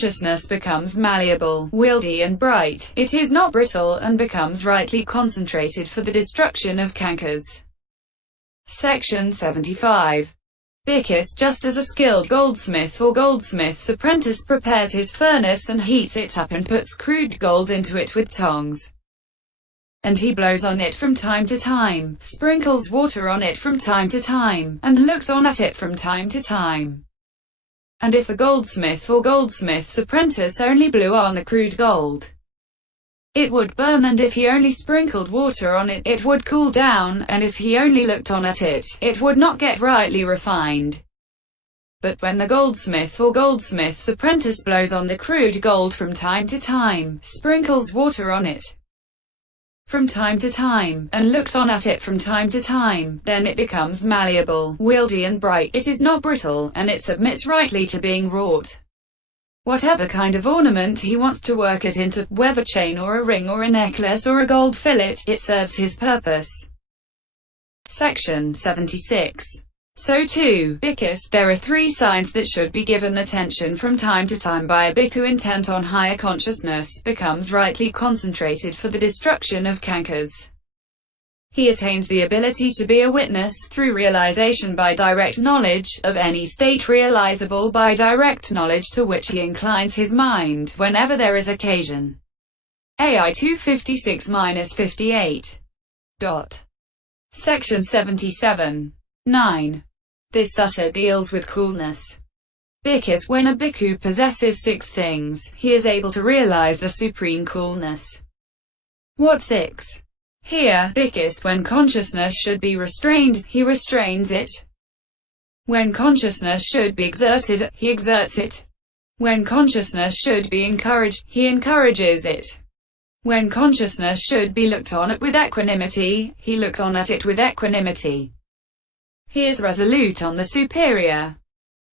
consciousness becomes malleable, wieldy and bright, it is not brittle, and becomes rightly concentrated for the destruction of cankers. Section 75. Bhikkhus, just as a skilled goldsmith or goldsmith's apprentice prepares his furnace and heats it up and puts crude gold into it with tongs, and he blows on it from time to time, sprinkles water on it from time to time, and looks on at it from time to time. And if a goldsmith or goldsmith's apprentice only blew on the crude gold, it would burn, and if he only sprinkled water on it, it would cool down, and if he only looked on at it, it would not get rightly refined. But when the goldsmith or goldsmith's apprentice blows on the crude gold from time to time, sprinkles water on it from time to time, and looks on at it from time to time, then it becomes malleable, wieldy and bright, it is not brittle, and it submits rightly to being wrought. Whatever kind of ornament he wants to work it into, whether chain or a ring or a necklace or a gold fillet, it serves his purpose. Section 76. So too, Bhikkhus, there are three signs that should be given attention from time to time by a bhikkhu intent on higher consciousness, becomes rightly concentrated for the destruction of cankers. He attains the ability to be a witness, through realization by direct knowledge, of any state realizable by direct knowledge to which he inclines his mind, whenever there is occasion. AI 256-58. Section 77. 9. This sutta deals with coolness. Bhikkhus, when a bhikkhu possesses 6 things, he is able to realize the supreme coolness. What 6? Here, Bhikkhus, when consciousness should be restrained, he restrains it. When consciousness should be exerted, he exerts it. When consciousness should be encouraged, he encourages it. When consciousness should be looked on at with equanimity, he looks on at it with equanimity. He is resolute on the superior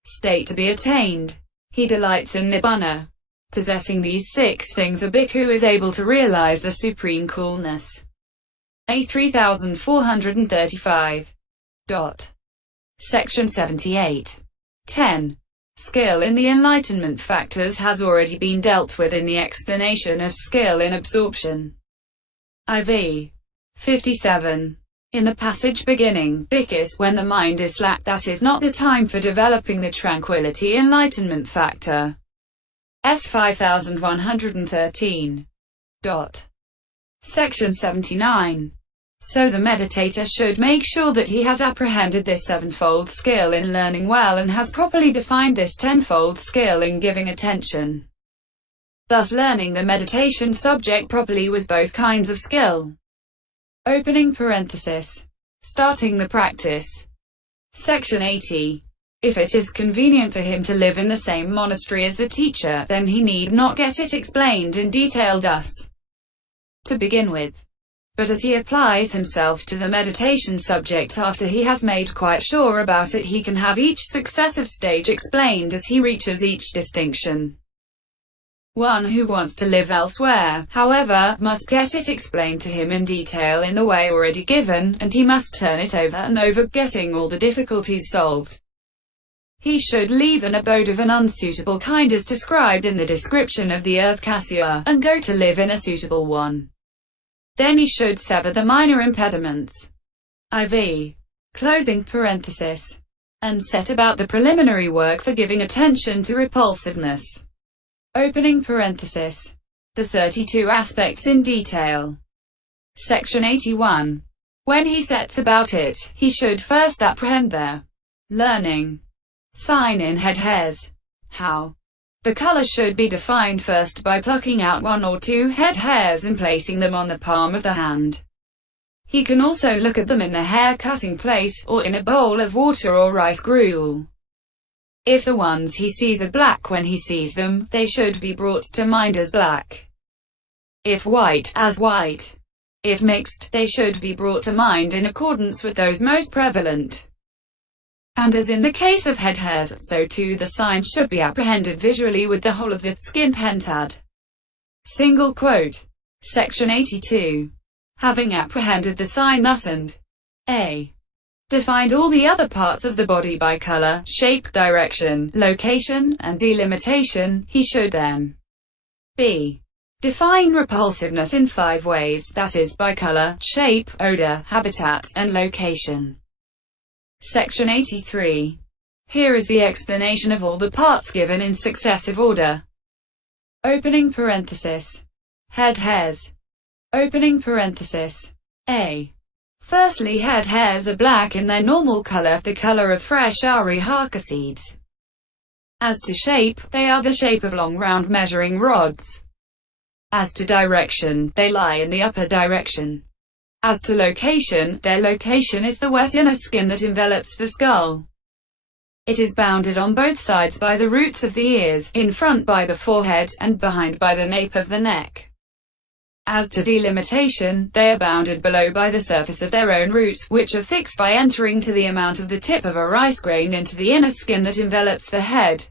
state to be attained. He delights in nibbana. Possessing these 6 things, a bhikkhu is able to realize the supreme coolness. A 3435. Section 78. 10. Skill in the enlightenment factors has already been dealt with in the explanation of skill in absorption. IV. 57. In the passage beginning, Bhikkhus, when the mind is slack, that is not the time for developing the tranquility enlightenment factor. S 5113. Section 79. So the meditator should make sure that he has apprehended this 7-fold skill in learning well and has properly defined this 10-fold skill in giving attention, thus learning the meditation subject properly with both kinds of skill. Opening parenthesis. Starting the practice. Section 80. If it is convenient for him to live in the same monastery as the teacher, then he need not get it explained in detail thus to begin with. But as he applies himself to the meditation subject after he has made quite sure about it, he can have each successive stage explained as he reaches each distinction. One who wants to live elsewhere, however, must get it explained to him in detail in the way already given, and he must turn it over and over, getting all the difficulties solved. He should leave an abode of an unsuitable kind as described in the description of the earth Kasya, and go to live in a suitable one. Then he should sever the minor impediments. IV. Closing parenthesis. And set about the preliminary work for giving attention to repulsiveness. Opening parenthesis. The 32 aspects in detail. Section 81. When he sets about it, he should first apprehend their learning. Sign in head hairs. How? The color should be defined first by plucking out 1 or 2 head hairs and placing them on the palm of the hand. He can also look at them in the hair cutting place, or in a bowl of water or rice gruel. If the ones he sees are black when he sees them, they should be brought to mind as black. If white, as white. If mixed, they should be brought to mind in accordance with those most prevalent. And as in the case of head hairs, so too the sign should be apprehended visually with the whole of the skin pentad. Single quote. Section 82. Having apprehended the sign thus and a. defined all the other parts of the body by color, shape, direction, location, and delimitation, he should then b. define repulsiveness in 5 ways, that is, by color, shape, odor, habitat, and location. Section 83. Here is the explanation of all the parts given in successive order. Opening parenthesis. Head hairs. Opening parenthesis. A. Firstly, head hairs are black in their normal color, the color of fresh areca seeds. As to shape, they are the shape of long round measuring rods. As to direction, they lie in the upper direction. As to location, their location is the wet inner skin that envelops the skull. It is bounded on both sides by the roots of the ears, in front by the forehead, and behind by the nape of the neck. As to delimitation, they are bounded below by the surface of their own roots, which are fixed by entering to the amount of the tip of a rice grain into the inner skin that envelops the head.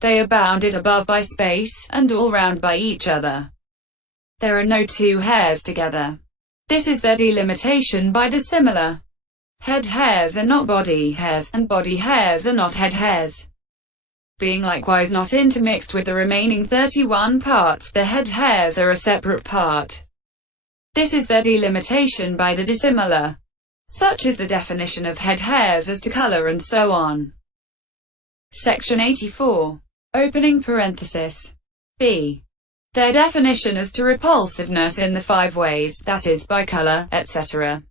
They are bounded above by space, and all round by each other. There are no 2 hairs together. This is their delimitation by the similar. Head hairs are not body hairs, and body hairs are not head hairs. Being likewise not intermixed with the remaining 31 parts, the head hairs are a separate part. This is their delimitation by the dissimilar. Such is the definition of head hairs as to color and so on. Section 84. Opening parenthesis. B. Their definition as to repulsiveness in the 5 ways, that is, by color, etc.,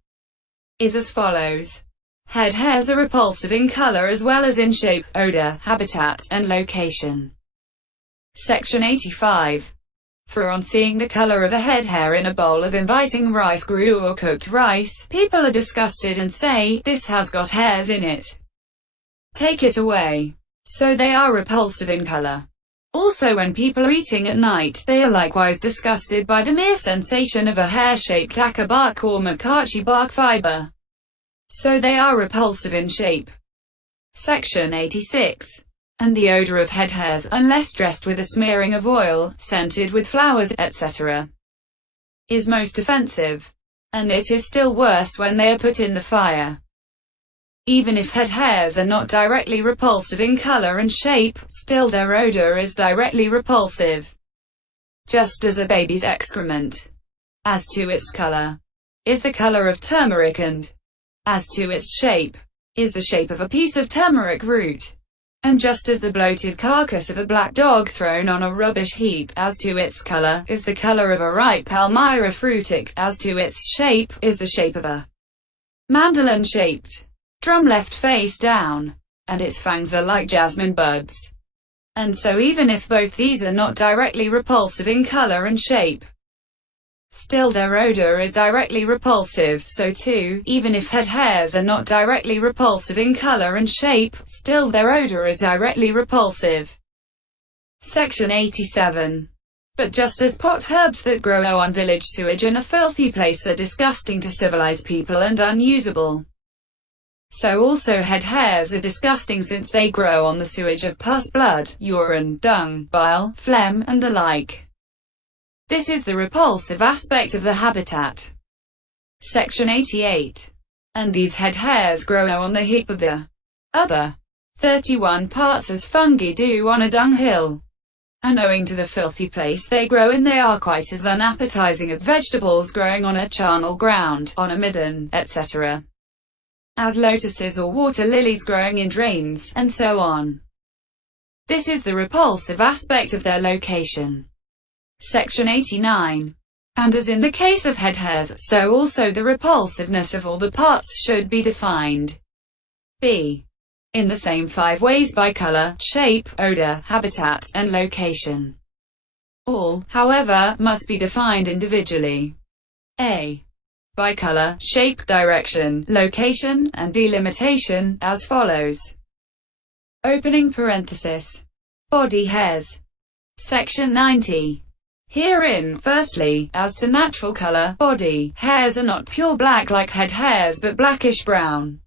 is as follows. Head hairs are repulsive in color as well as in shape, odor, habitat, and location. Section 85. For on seeing the color of a head hair in a bowl of inviting rice gruel or cooked rice, people are disgusted and say, "This has got hairs in it. Take it away." So they are repulsive in color. Also when people are eating at night, they are likewise disgusted by the mere sensation of a hair-shaped acar bark or macachi bark fiber. So they are repulsive in shape. Section 86. And the odor of head hairs, unless dressed with a smearing of oil, scented with flowers, etc., is most offensive. And it is still worse when they are put in the fire. Even if head hairs are not directly repulsive in color and shape, still their odor is directly repulsive. Just as a baby's excrement, as to its color, is the color of turmeric and, as to its shape, is the shape of a piece of turmeric root. And just as the bloated carcass of a black dog thrown on a rubbish heap, as to its color, is the color of a ripe palmyra fruitic, as to its shape, is the shape of a mandolin-shaped drum left face down, and its fangs are like jasmine buds. And so even if both these are not directly repulsive in color and shape, still their odor is directly repulsive. So too, even if head hairs are not directly repulsive in color and shape, still their odor is directly repulsive. Section 87. But just as pot herbs that grow on village sewage in a filthy place are disgusting to civilized people and unusable, so also head hairs are disgusting since they grow on the sewage of pus, blood, urine, dung, bile, phlegm, and the like. This is the repulsive aspect of the habitat. Section 88. And these head hairs grow on the heap of the other 31 parts as fungi do on a dunghill. And owing to the filthy place they grow in, they are quite as unappetizing as vegetables growing on a charnel ground, on a midden, etc., as lotuses or water lilies growing in drains, and so on. This is the repulsive aspect of their location. Section 89. And as in the case of head hairs, so also the repulsiveness of all the parts should be defined. B. In the same 5 ways by color, shape, odor, habitat, and location. All, however, must be defined individually. A. By color, shape, direction, location, and delimitation, as follows. Opening parenthesis. Body hairs. Section 90. Herein, firstly, as to natural color, body hairs are not pure black like head hairs but blackish brown.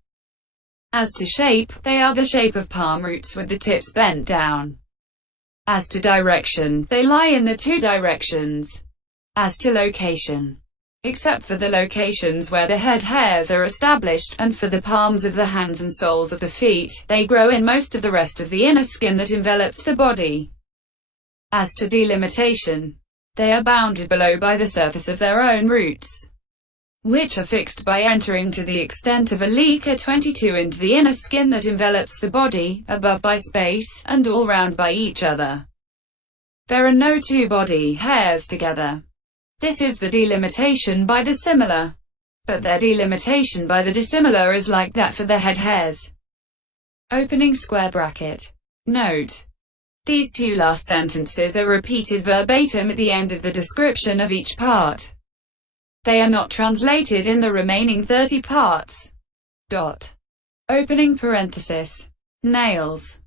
As to shape, they are the shape of palm roots with the tips bent down. As to direction, they lie in the 2 directions. As to location, except for the locations where the head hairs are established, and for the palms of the hands and soles of the feet. They grow in most of the rest of the inner skin that envelops the body. As to delimitation, they are bounded below by the surface of their own roots, which are fixed by entering to the extent of a leak at 22 into the inner skin that envelops the body, above by space, and all round by each other. There are no two body hairs together. This is the delimitation by the similar. But their delimitation by the dissimilar is like that for the head hairs. Opening square bracket. Note: these two last sentences are repeated verbatim at the end of the description of each part. They are not translated in the remaining 30 parts. Opening parenthesis. Nails.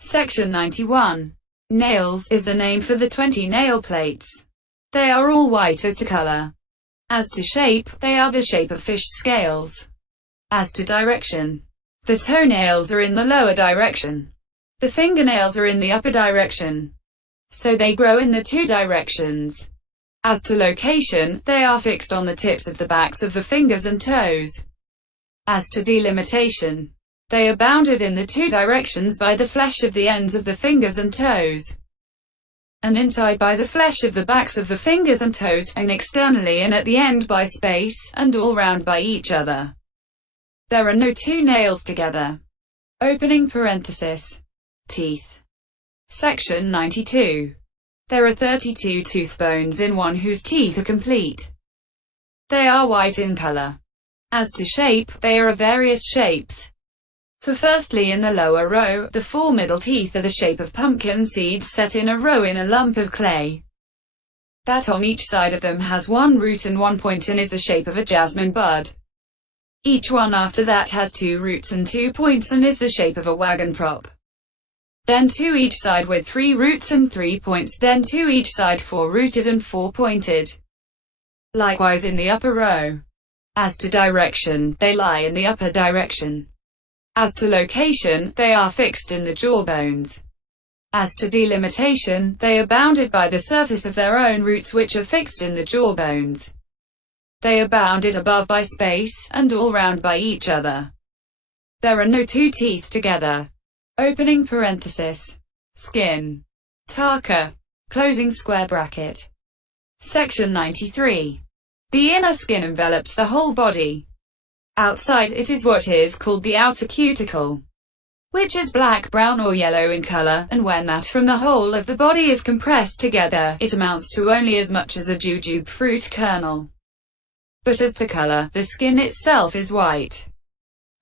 Section 91. Nails is the name for the 20 nail plates. They are all white as to color. As to shape, they are the shape of fish scales. As to direction, the toenails are in the lower direction. The fingernails are in the upper direction. So they grow in the two directions. As to location, they are fixed on the tips of the backs of the fingers and toes. As to delimitation, they are bounded in the two directions by the flesh of the ends of the fingers and toes, and inside by the flesh of the backs of the fingers and toes, and externally and at the end by space, and all round by each other. There are no two nails together. Opening parenthesis. Teeth. Section 92. There are 32 tooth bones in one whose teeth are complete. They are white in color. As to shape, they are of various shapes. For firstly, in the lower row, the 4 middle teeth are the shape of pumpkin seeds set in a row in a lump of clay. That on each side of them has one root and one point and is the shape of a jasmine bud. Each one after that has 2 roots and 2 points and is the shape of a wagon prop. Then 2 each side with 3 roots and 3 points, then 2 each side 4 rooted and 4 pointed. Likewise in the upper row. As to direction, they lie in the upper direction. As to location, they are fixed in the jawbones. As to delimitation, they are bounded by the surface of their own roots which are fixed in the jawbones. They are bounded above by space, and all round by each other. There are no two teeth together. Opening parenthesis. Skin. Taka. Closing square bracket. Section 93. The inner skin envelops the whole body. Outside it is what is called the outer cuticle, which is black, brown or yellow in color, and when that from the whole of the body is compressed together, it amounts to only as much as a jujube fruit kernel. But as to color, the skin itself is white,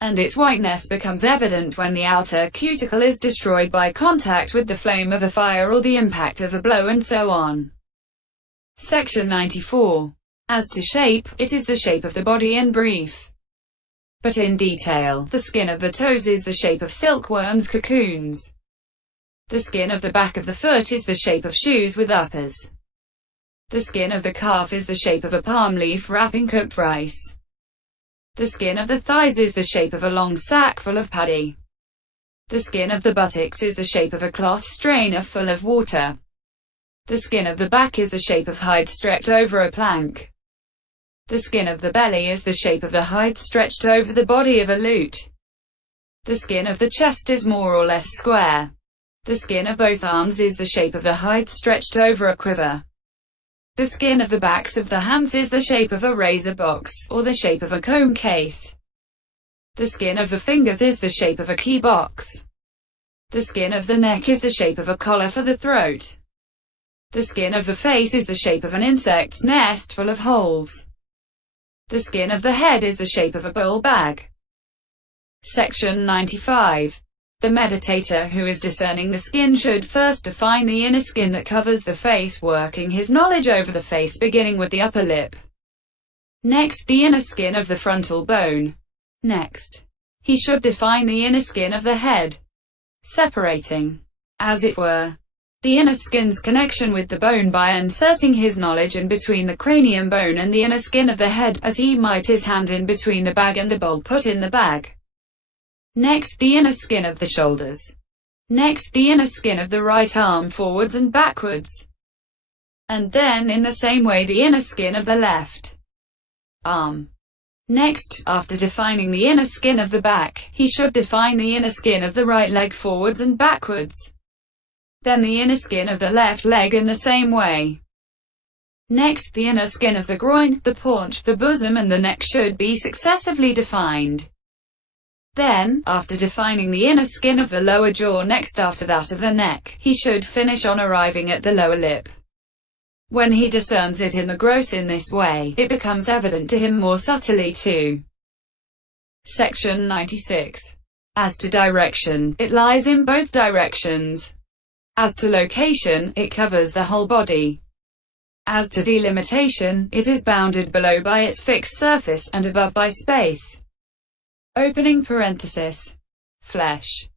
and its whiteness becomes evident when the outer cuticle is destroyed by contact with the flame of a fire or the impact of a blow, and so on. Section 94. As to shape, it is the shape of the body in brief. But in detail, the skin of the toes is the shape of silkworms' cocoons. The skin of the back of the foot is the shape of shoes with uppers. The skin of the calf is the shape of a palm leaf wrapping cooked rice. The skin of the thighs is the shape of a long sack full of paddy. The skin of the buttocks is the shape of a cloth strainer full of water. The skin of the back is the shape of hide stretched over a plank. The skin of the belly is the shape of the hide stretched over the body of a lute. The skin of the chest is more or less square. The skin of both arms is the shape of the hide stretched over a quiver. The skin of the backs of the hands is the shape of a razor box, or the shape of a comb case. The skin of the fingers is the shape of a key box. The skin of the neck is the shape of a collar for the throat. The skin of the face is the shape of an insect's nest full of holes. The skin of the head is the shape of a bowl bag. Section 95. The meditator who is discerning the skin should first define the inner skin that covers the face, working his knowledge over the face beginning with the upper lip. Next, the inner skin of the frontal bone. Next, he should define the inner skin of the head, separating, as it were, the inner skin's connection with the bone by inserting his knowledge in between the cranium bone and the inner skin of the head, as he might his hand in between the bag and the bowl put in the bag. Next, the inner skin of the shoulders. Next, the inner skin of the right arm forwards and backwards. And then, in the same way, the inner skin of the left. arm. Next, after defining the inner skin of the back, he should define the inner skin of the right leg forwards and backwards. Then the inner skin of the left leg in the same way. Next, the inner skin of the groin, the paunch, the bosom and the neck should be successively defined. Then, after defining the inner skin of the lower jaw next after that of the neck, he should finish on arriving at the lower lip. When he discerns it in the gross in this way, it becomes evident to him more subtly too. Section 96. As to direction, it lies in both directions. As to location, it covers the whole body. As to delimitation, it is bounded below by its fixed surface, and above by space. Opening parenthesis. Flesh.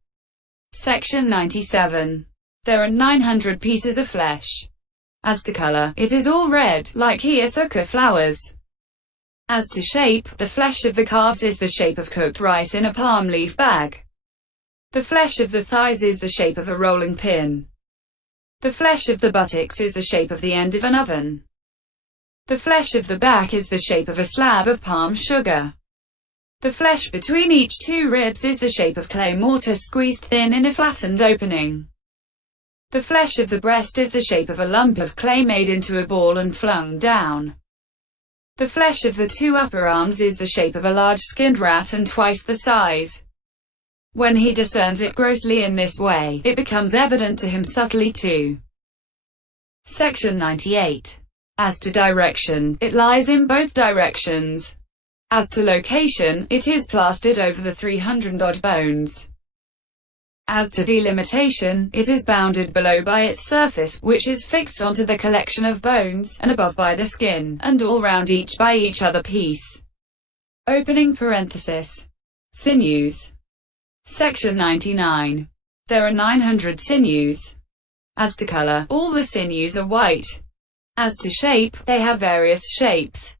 Section 97. There are 900 pieces of flesh. As to color, it is all red, like hiyakusa flowers. As to shape, the flesh of the calves is the shape of cooked rice in a palm leaf bag. The flesh of the thighs is the shape of a rolling pin. The flesh of the buttocks is the shape of the end of an oven. The flesh of the back is the shape of a slab of palm sugar. The flesh between each two ribs is the shape of clay mortar squeezed thin in a flattened opening. The flesh of the breast is the shape of a lump of clay made into a ball and flung down. The flesh of the two upper arms is the shape of a large skinned rat and twice the size. When he discerns it grossly in this way, it becomes evident to him subtly too. Section 98. As to direction, it lies in both directions. As to location, it is plastered over the 300-odd bones. As to delimitation, it is bounded below by its surface, which is fixed onto the collection of bones, and above by the skin, and all round each by each other piece. Opening parenthesis. Sinews. Section 99. There are 900 sinews. As to color, all the sinews are white. As to shape, they have various shapes.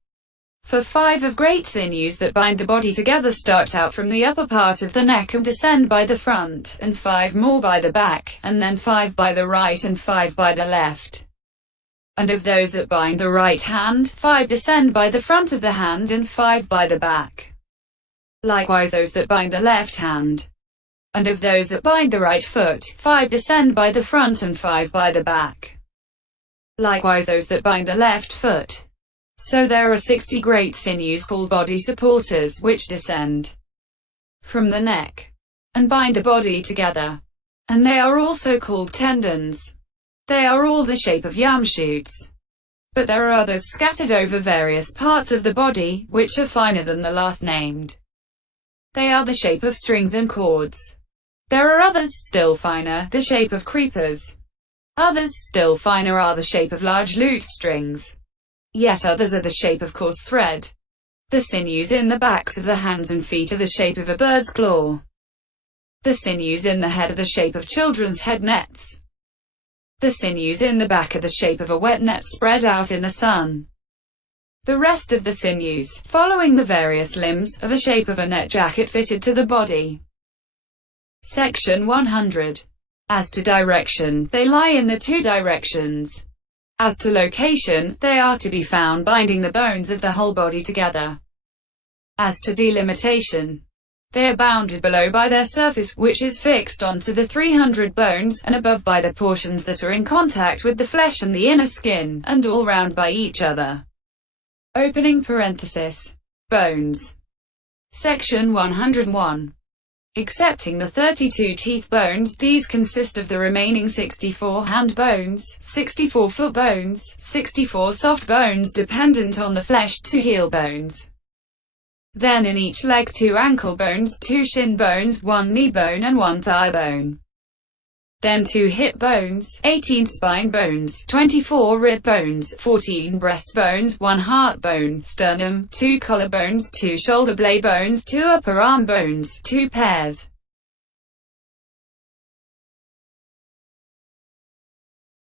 For 5 of great sinews that bind the body together start out from the upper part of the neck and descend by the front, and 5 more by the back, and then 5 by the right and 5 by the left. And of those that bind the right hand, 5 descend by the front of the hand and 5 by the back. Likewise those that bind the left hand. And of those that bind the right foot, 5 descend by the front and 5 by the back. Likewise those that bind the left foot. So there are 60 great sinews called body supporters, which descend from the neck and bind the body together. And they are also called tendons. They are all the shape of yam shoots. But there are others scattered over various parts of the body, which are finer than the last named. They are the shape of strings and cords. There are others still finer, the shape of creepers. Others still finer are the shape of large lute strings. Yet others are the shape of coarse thread. The sinews in the backs of the hands and feet are the shape of a bird's claw. The sinews in the head are the shape of children's head nets. The sinews in the back are the shape of a wet net spread out in the sun. The rest of the sinews, following the various limbs, are the shape of a net jacket fitted to the body. Section 100. As to direction, they lie in the 2 directions. As to location, they are to be found binding the bones of the whole body together. As to delimitation, they are bounded below by their surface, which is fixed onto the 300 bones, and above by the portions that are in contact with the flesh and the inner skin, and all round by each other. Opening parenthesis. Bones. Section 101. Excepting the 32 teeth bones, these consist of the remaining 64 hand bones, 64 foot bones, 64 soft bones dependent on the flesh, 2 heel bones. Then in each leg 2 ankle bones, 2 shin bones, 1 knee bone and 1 thigh bone. Then 2 hip bones, 18 spine bones, 24 rib bones, 14 breast bones, 1 heart bone, sternum, 2 collar bones, 2 shoulder blade bones, 2 upper arm bones, 2 pairs